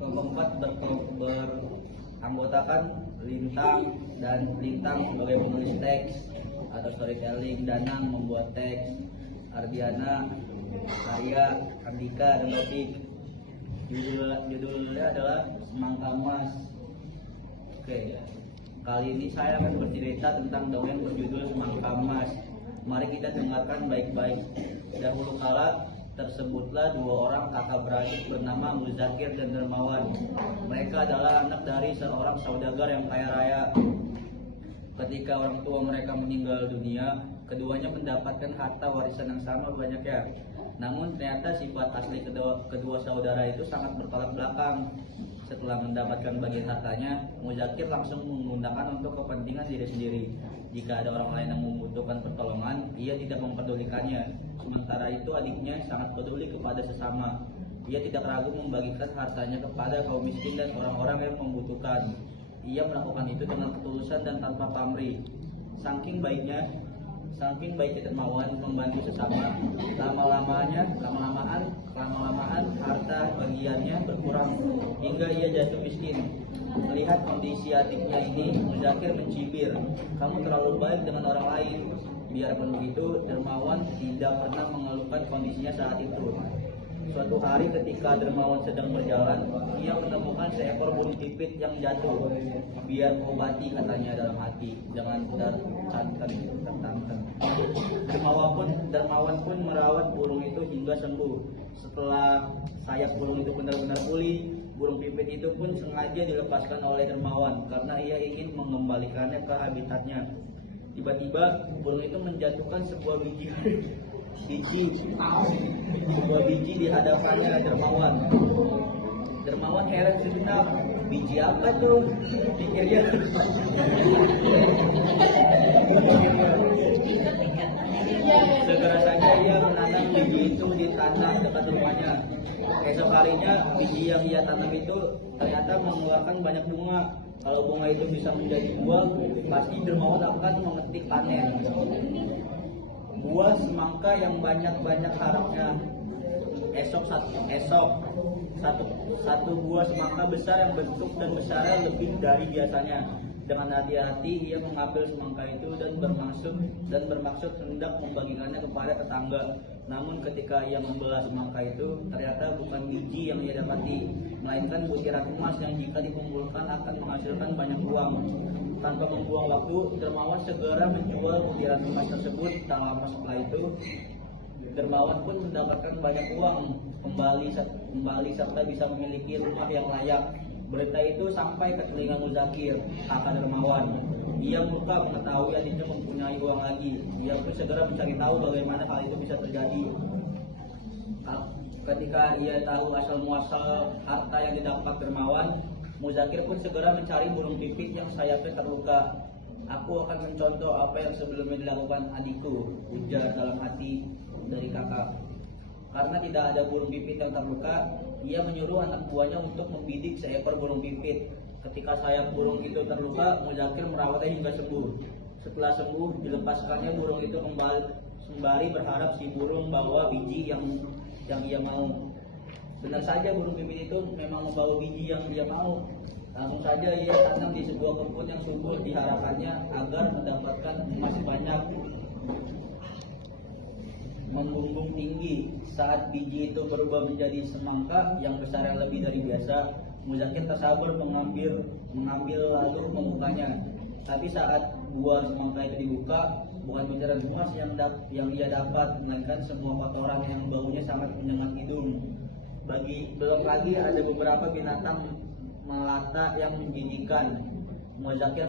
keempat beranggotakan Lintang sebagai penulis teks atau storytelling, Danang membuat teks, Ardiana, Arya, Andika, dan Taufik. Judulnya adalah Semangka Emas. Oke, kali ini saya akan bercerita tentang dongeng berjudul Semangka Emas. Mari kita dengarkan baik-baik. Dahulu kala tersebutlah dua orang kakak beradik bernama Muzakir dan Dermawan. Mereka adalah anak dari seorang saudagar yang kaya raya. Ketika orang tua mereka meninggal dunia, keduanya mendapatkan harta warisan yang sama banyaknya. Namun ternyata sifat asli kedua saudara itu sangat bertolak belakang. Setelah mendapatkan bagian hartanya, Muzakir langsung menggunakan untuk kepentingan diri sendiri. Jika ada orang lain yang membutuhkan pertolongan, ia tidak memperdulikannya. Sementara itu adiknya sangat peduli kepada sesama. Ia tidak ragu membagikan hartanya kepada kaum miskin dan orang-orang yang membutuhkan. Ia melakukan itu dengan ketulusan dan tanpa pamrih. Saking baiknya Dermawan membantu sesama, lama-lamaan harta bagiannya berkurang hingga ia jatuh miskin. Melihat kondisi adiknya ini, Muzakir mencibir, "Kamu terlalu baik dengan orang lain." Biarpun begitu, Dermawan tidak pernah mengeluhkan kondisinya saat itu. Suatu hari ketika Dermawan sedang berjalan, ia menemukan seekor burung pipit yang jatuh. "Biar obati," katanya dalam hati, "jangan tertantang." Dermawan pun merawat burung itu hingga sembuh. Setelah sayap burung itu benar-benar pulih, burung pipit itu pun sengaja dilepaskan oleh Dermawan karena ia ingin mengembalikannya ke habitatnya. Tiba-tiba burung itu menjatuhkan sebuah biji di hadapannya Dermawan. Dermawan heran sejenak, "Biji apa tuh?" pikirnya. Segera saja ia menanam biji itu di tanah dekat rumahnya. Esok harinya biji yang ia tanam itu ternyata mengeluarkan banyak bunga. Kalau bunga itu bisa menjadi buah, pasti Dermawan akan memetik panen. Buah semangka yang banyak harapnya. Esok satu buah semangka besar yang bentuk dan besarnya lebih dari biasanya. Dengan hati-hati ia mengambil semangka itu dan bermaksud hendak membagikannya kepada tetangga. Namun ketika ia membelah semangka itu, ternyata bukan biji yang ia dapati, melainkan butiran emas yang jika dikumpulkan akan menghasilkan banyak uang. Tanpa membuang waktu, Dermawan segera menjual butiran emas tersebut. Tak lama setelah itu, Dermawan pun mendapatkan banyak uang kembali serta bisa memiliki rumah yang layak. Berita itu sampai ke telinga Muzakir, kakak Dermawan. Ia murka mengetahui adiknya mempunyai uang lagi. Ia pun segera mencari tahu bagaimana hal itu bisa terjadi. Ketika ia tahu asal muasal harta yang didapat Dermawan, Muzakir pun segera mencari burung pipit yang sayapnya terluka. "Aku akan mencontoh apa yang sebelumnya dilakukan adikku," ujar dalam hati dari kakak. Karena tidak ada burung pipit yang terluka, ia menyuruh anak buahnya untuk membidik seekor burung pipit. Ketika sayap burung itu terluka, Muzakir merawatnya hingga sembuh. Setelah sembuh, dilepaskannya burung itu sembari berharap si burung bawa biji yang ia mau. Benar saja burung pipit itu memang membawa biji yang dia mau. Langsung saja ia tanam di sebuah kebun yang subur diharapkannya agar mendapatkan emas banyak membumbung tinggi. Saat biji itu berubah menjadi semangka yang besarnya lebih dari biasa, Muzakir tak sabar mengambil lalu membukanya. Tapi saat buah semangka itu dibuka, bukan butiran emas yang ia dapat, melainkan semua kotoran yang baunya sangat menyengat hidung. Belum lagi ada beberapa binatang melata yang menjijikkan. Muzakir